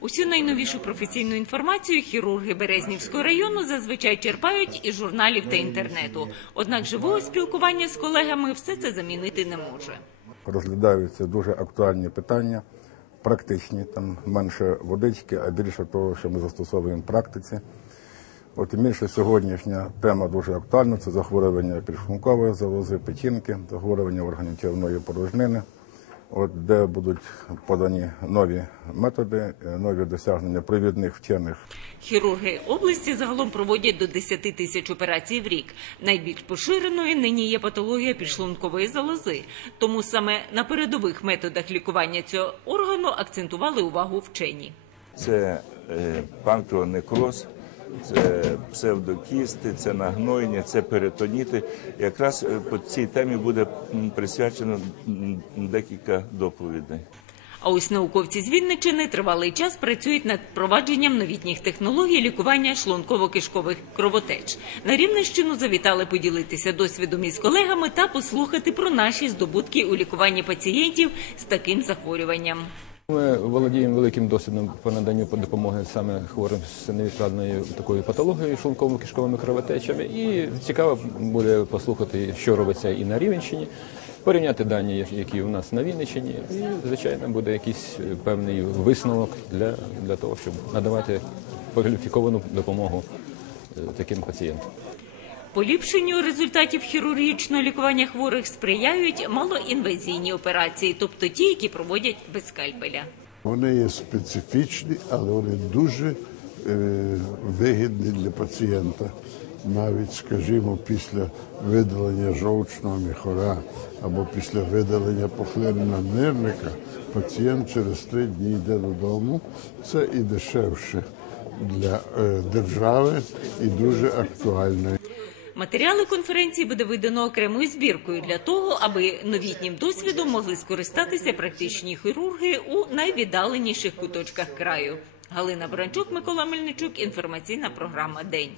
Усю найновішу професійну інформацію хірурги Березнівського району зазвичай черпають із журналів та інтернету. Однак живого спілкування з колегами все це замінити не може. розглядаються дуже актуальні питання, практичні, там менше водички, а більше того, що ми застосовуємо в практиці. От більше сьогоднішня тема дуже актуальна це захворювання підшлункової залози, печінки, захворювання органів червної порожнини, от де будуть подані нові методи, е, нові досягнення провідних вчених Хірурги області загалом проводять до 10 тисяч операцій в рік. Найбільш поширеною нині є патологія підшлункової залози. Тому саме на передових методах лікування цього органу акцентували увагу вчені. це е, панкреонекроз, це псевдокісти, це нагноєння, це перитоніти. Якраз е, по цій темі буде присвячено декілька доповідей. А ось науковці з Вінничини тривалий час працюють над впровадженням новітніх технологій лікування шлунково-кишкових кровотеч. На Рівненщину завітали поділитися досвідом із колегами та послухати про наші здобутки у лікуванні пацієнтів з таким захворюванням. Ми володіємо великим досвідом по наданню допомоги саме хворим з невідкладною такою патологією, шлунково-кишковими кровотечами. І цікаво буде послухати, що робиться і на Рівенщині, порівняти дані, які у нас на Вінниччині, і звичайно буде якийсь певний висновок для, для того, щоб надавати кваліфіковану допомогу е, таким пацієнтам. Поліпшенню результатів хірургічного лікування хворих сприяють малоінвазійні операції, тобто ті, які проводять без скальпеля. Вони є специфічні, але вони дуже е, вигідні для пацієнта. Навіть, скажімо, після видалення жовчного міхора або після видалення пухлинного нирника пацієнт через три дні йде додому. Це і дешевше для е, держави, і дуже актуально. Матеріали конференції буде видано окремою збіркою для того, аби новітнім досвідом могли скористатися практичні хірурги у найвіддаленіших куточках краю. Галина Бранчук, Микола Мельничук. Інформаційна програма День.